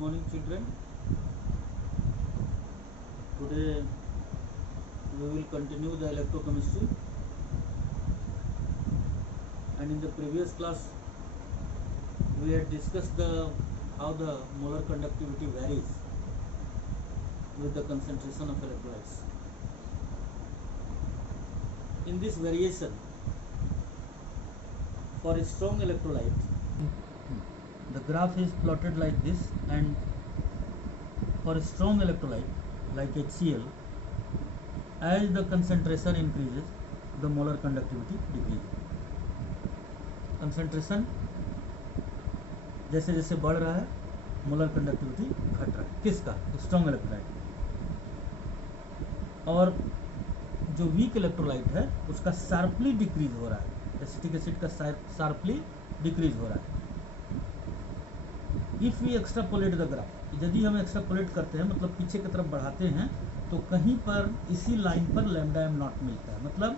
morning, children. Today we will continue the electrochemistry, and in the previous class we had discussed how the molar conductivity varies with the concentration of electrolytes. In this variation, for a strong electrolyte, the graph is plotted like this, and for a strong electrolyte like HCl, as the concentration increases, the molar conductivity decreases. Concentration जैसे जैसे बढ़ रहा है, molar conductivity घट रहा है. किसका? Strong electrolyte. और जो वीक इलेक्ट्रोलाइट है उसका शार्पली डिक्रीज हो रहा है. एसिटिक एसिड का शार्पली डिक्रीज हो रहा है. If we extrapolate the graph, यदि हम एक्स्ट्रापोलेट करते हैं, मतलब पीछे की तरफ बढ़ाते हैं, तो कहीं पर इसी लाइन पर लैम्डा एम नॉट मिलता है. मतलब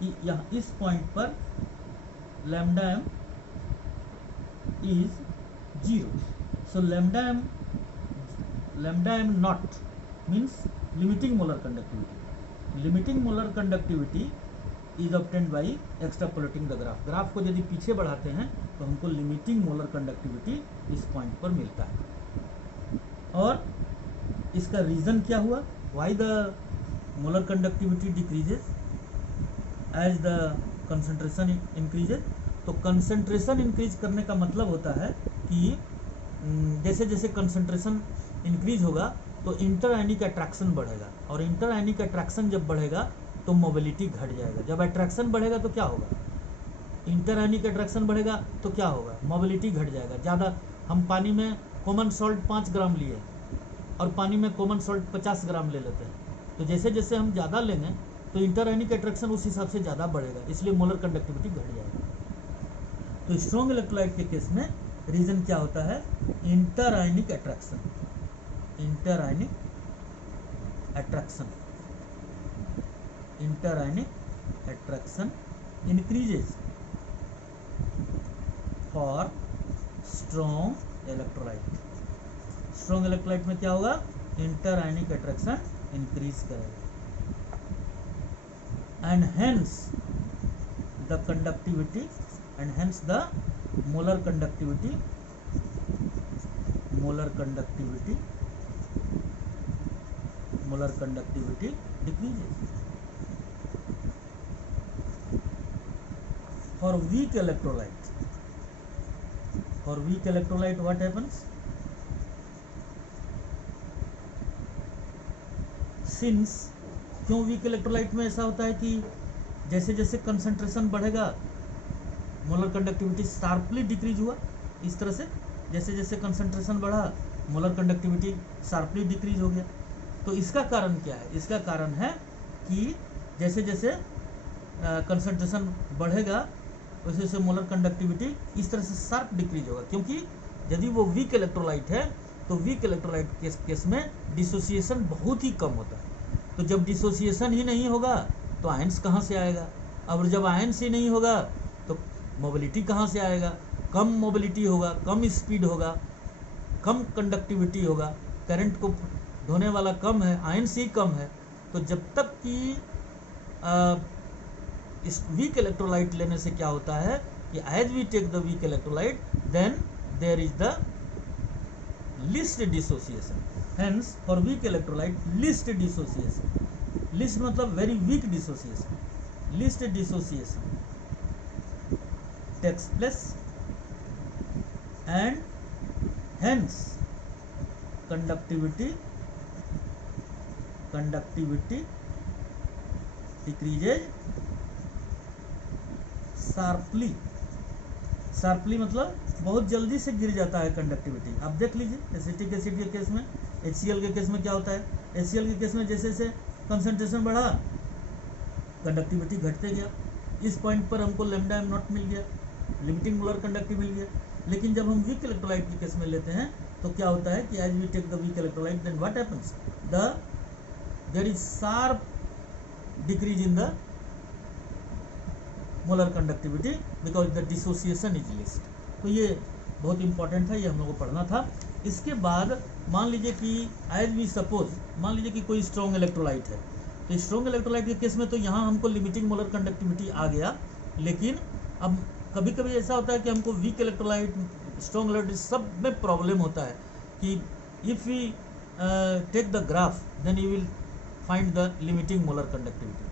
कि यहाँ इस पॉइंट पर lambda M is 0. So lambda m naught means limiting molar conductivity. Limiting molar conductivity is obtained by extrapolating the graph. Graph को यदि पीछे बढ़ाते हैं तो हमको लिमिटिंग मोलर कंडक्टिविटी इस पॉइंट पर मिलता है. और इसका रीज़न क्या हुआ? Why the molar conductivity decreases as the concentration increases. तो कंसंट्रेशन इंक्रीज करने का मतलब होता है कि जैसे जैसे कंसंट्रेशन इंक्रीज होगा तो इंटर आयनिक अट्रैक्शन बढ़ेगा, और इंटर आयनिक अट्रैक्शन जब बढ़ेगा तो मोबिलिटी घट जाएगा. जब अट्रैक्शन बढ़ेगा तो क्या होगा? इंटर आयनिक अट्रैक्शन बढ़ेगा तो क्या होगा? मोबिलिटी घट जाएगा. ज़्यादा हम पानी में कॉमन सॉल्ट 5 ग्राम लिए और पानी में कॉमन सॉल्ट 50 ग्राम ले लेते हैं, तो जैसे जैसे हम ज़्यादा लेंगे तो इंटर आयनिक अट्रैक्शन उस हिसाब से ज़्यादा बढ़ेगा, इसलिए मोलर कंडक्टिविटी घट जाएगा. तो स्ट्रॉन्ग इलेक्ट्रोलाइट के केस में रीजन क्या होता है? Inter ionic attraction. Inter ionic attraction, inter ionic attraction increases for strong electrolyte. Strong electrolyte में क्या होगा? इंटर आयनिक अट्रैक्शन इंक्रीज करेगा, and hence the conductivity and hence the molar conductivity decreases. For weak electrolyte what happens? Since क्यों weak electrolyte में ऐसा होता है कि जैसे जैसे कंसंट्रेशन बढ़ेगा मोलर कंडक्टिविटी शार्पली डिक्रीज हुआ. इस तरह से जैसे जैसे कंसंट्रेशन बढ़ा मोलर कंडक्टिविटी शार्पली डिक्रीज हो गया. तो इसका कारण क्या है? इसका कारण है कि जैसे जैसे कंसंट्रेशन बढ़ेगा वैसे वैसे मोलर कंडक्टिविटी इस तरह से शार्प डिक्रीज होगा. क्योंकि यदि वो वीक इलेक्ट्रोलाइट है तो वीक इलेक्ट्रोलाइट के केस में डिसोसिएशन बहुत ही कम होता है. तो जब डिसोसिएशन ही नहीं होगा तो आयंस कहाँ से आएगा? अब जब आयंस ही नहीं होगा तो मोबिलिटी कहाँ से आएगा? कम मोबिलिटी होगा, कम स्पीड होगा, कम कंडक्टिविटी होगा, करंट को ढोने वाला कम है, आयंस ही कम है. तो जब तक कि इस वीक इलेक्ट्रोलाइट लेने से क्या होता है कि as we take the weak electrolyte then there is the least dissociation. Hence for weak electrolyte least dissociation. Least मतलब very weak dissociation. Least dissociation takes place and hence conductivity decreases sharply. Sharply मतलब बहुत जल्दी से गिर जाता है conductivity. आप देख लीजिए एसिटिक एसिड के केस में, HCl के केस में क्या होता है? HCl के केस में जैसे जैसे कंसंट्रेशन बढ़ा कंडक्टिविटी घटते गया. इस पॉइंट पर हमको लैम्डा एम नॉट मिल गया, लिमिटिंग मोलर कंडक्टिविटी मिल गया. लेकिन जब हम वीक इलेक्ट्रोलाइट के केस में लेते हैं तो क्या होता है कि as we take the weak electrolyte then what happens? There is sharp decrease in the molar conductivity because the dissociation is less. तो ये बहुत इंपॉर्टेंट था, ये हम लोग को पढ़ना था. इसके बाद मान लीजिए कि एज वी सपोज, मान लीजिए कि कोई स्ट्रॉन्ग इलेक्ट्रोलाइट है, तो स्ट्रॉन्ग इलेक्ट्रोलाइट के केस में तो यहाँ हमको लिमिटिंग मोलर कंडक्टिविटी आ गया, लेकिन अब कभी कभी ऐसा होता है कि हमको वीक इलेक्ट्रोलाइट, स्ट्रॉन्ग इलेक्ट्रोलाइट सब में प्रॉब्लम होता है कि if we take the graph then you will find the limiting molar conductivity,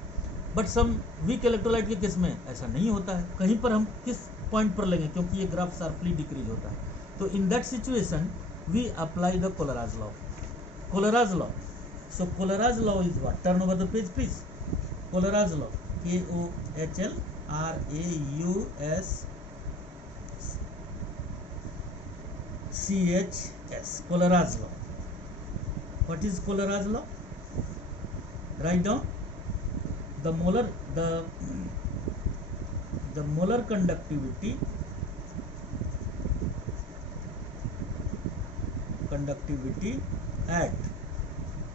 but some weak electrolyte के केस में ऐसा नहीं होता है। कहीं पर हम किस पॉइंट पर लेंगे, क्योंकि ये ग्राफ शार्पली डिक्रीज होता है, तो in that situation we apply the Kohlrausch law. Kohlrausch law, so Kohlraj law is what? Turn over the page please. Kohlraj law, Kohlrauschs, Kohlraj law. What is Kohlraj law? Write down the molar conductivity at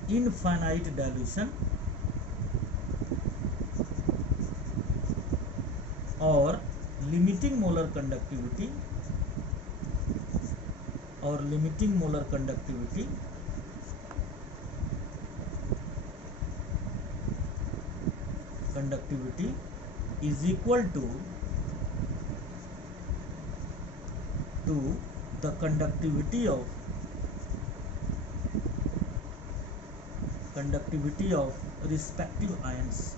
infinite dilution or limiting molar conductivity is equal to the conductivity of respective ions.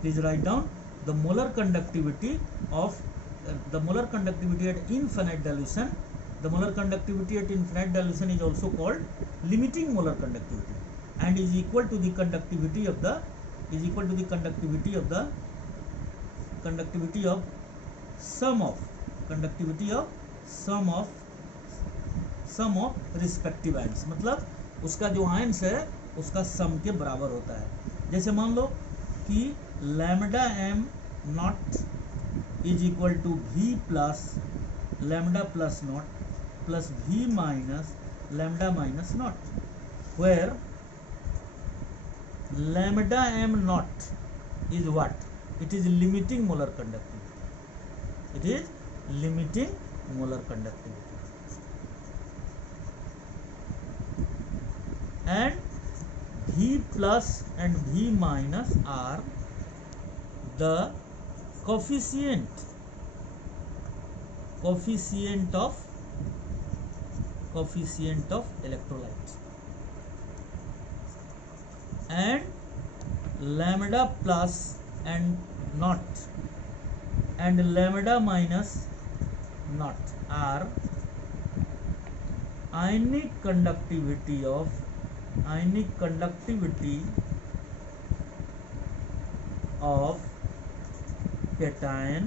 Please write down the molar conductivity at infinite dilution. The molar conductivity at infinite dilution is also called limiting molar conductivity and is equal to the conductivity of sum of respective ions, मतलब उसका जो ions है उसका सम के बराबर होता है। जैसे मान लो कि lambda m naught is equal to v plus lambda plus naught plus v minus lambda minus naught, where lambda m naught is what? It is limiting molar conductivity, and V plus and V minus are the coefficient of electrolytes, and lambda plus and not and lambda minus not are ionic conductivity of cation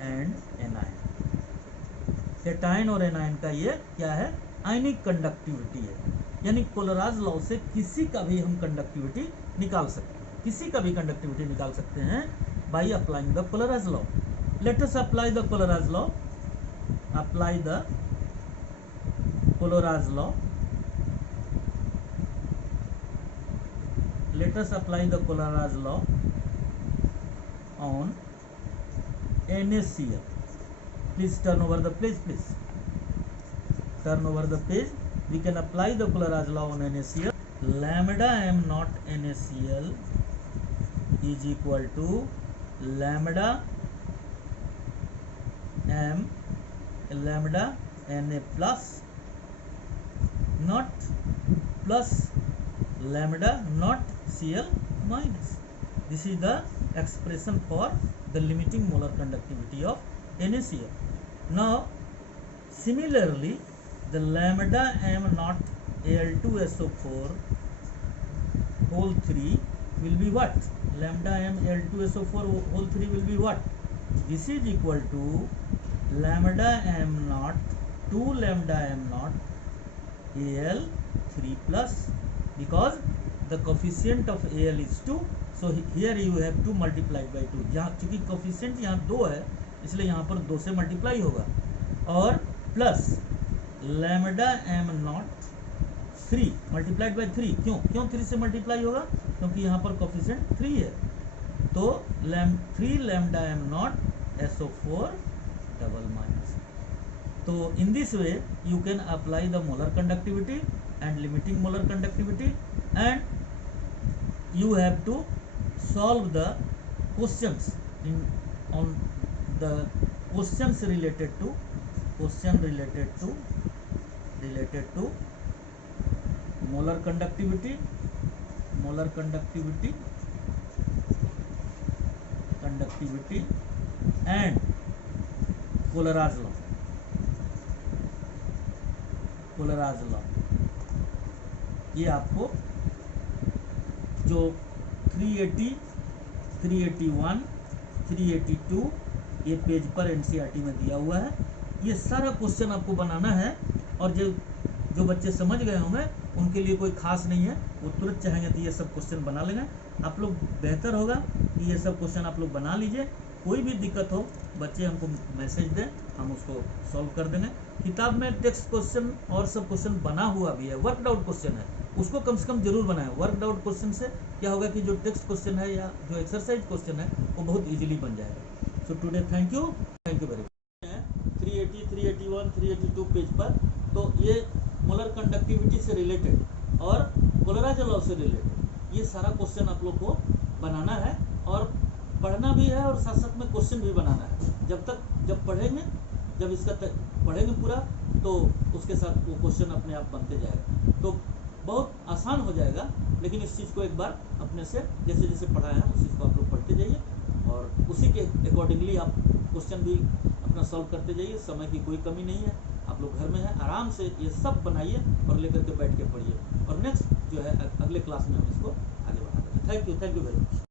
and anion। Cation और anion का ये क्या है? आयनिक conductivity है। यानी कोलराज law से किसी का भी हम कंडक्टिविटी निकाल सकते हैं, by applying the Kohlrausch law. Let us apply the Kohlrausch law. Let us apply the Kohlraj law on NaCl. Please turn over the page, We can apply the Kohlraj law on NaCl. Lambda m naught NaCl is equal to lambda Na plus not plus lambda not Cl minus. This is the expression for the limiting molar conductivity of NaCl. Now similarly the lambda m naught Al2SO4 whole 3 will be what? Lambda m Al2SO4 whole 3 will be what? This is equal to lambda m naught 2 lambda m naught Al3 plus, because the coefficient of Al is 2, so here you have 2 multiplied by 2। यहाँ चूंकि coefficient यहाँ 2 है इसलिए यहाँ पर 2 से multiply होगा, और plus lambda m not 3 multiplied by 3। क्यों 3 से मल्टीप्लाई होगा? क्योंकि यहाँ पर कोफिशिएंट 3 है, तो 3 lambda m not SO4 double minus. So in this way you can apply the molar conductivity and limiting molar conductivity, and you have to solve the questions on the questions related to molar conductivity and Collard's law। ये आपको जो 380, 381, 382 ये page पर NCERT में दिया हुआ है। ये सारा क्वेश्चन आपको बनाना है, और जो बच्चे समझ गए होंगे उनके लिए कोई खास नहीं है, वो तुरंत चाहेंगे तो ये सब क्वेश्चन बना लेंगे। आप लोग बेहतर होगा कि ये सब क्वेश्चन आप लोग बना लीजिए। कोई भी दिक्कत हो बच्चे हमको मैसेज दें, हम उसको सॉल्व कर देंगे। किताब में टेक्स्ट क्वेश्चन और सब क्वेश्चन बना हुआ भी है, वर्कड आउट क्वेश्चन है, उसको कम से कम जरूर बनाएं। वर्कड आउट क्वेश्चन से क्या होगा कि जो टेक्स्ट क्वेश्चन है या जो एक्सरसाइज क्वेश्चन है वो बहुत इजीली बन जाएगा। So today thank you very much. 380, 381, 382 page पर तो ये मोलर कंडक्टिविटी से रिलेटेड और कोलराज लॉ से रिलेटेड ये सारा क्वेश्चन आप लोग को बनाना है, और पढ़ना भी है, और साथ साथ में क्वेश्चन भी बनाना है। जब पढ़ेंगे, जब इसका पढ़ेंगे पूरा, तो उसके साथ वो क्वेश्चन अपने आप बनते जाएगा, तो बहुत आसान हो जाएगा। लेकिन इस चीज़ को एक बार अपने से जैसे जैसे पढ़ाया है उस चीज़ को आप लोग पढ़ते जाइए, और उसी के अकॉर्डिंगली आप क्वेश्चन भी अपना सॉल्व करते जाइए। समय की कोई कमी नहीं है, आप लोग घर में हैं, आराम से ये सब बनाइए और लेकर के बैठ के पढ़िए, और नेक्स्ट जो है अगले क्लास में हम इसको आगे बढ़ा देंगे। Thank you very much.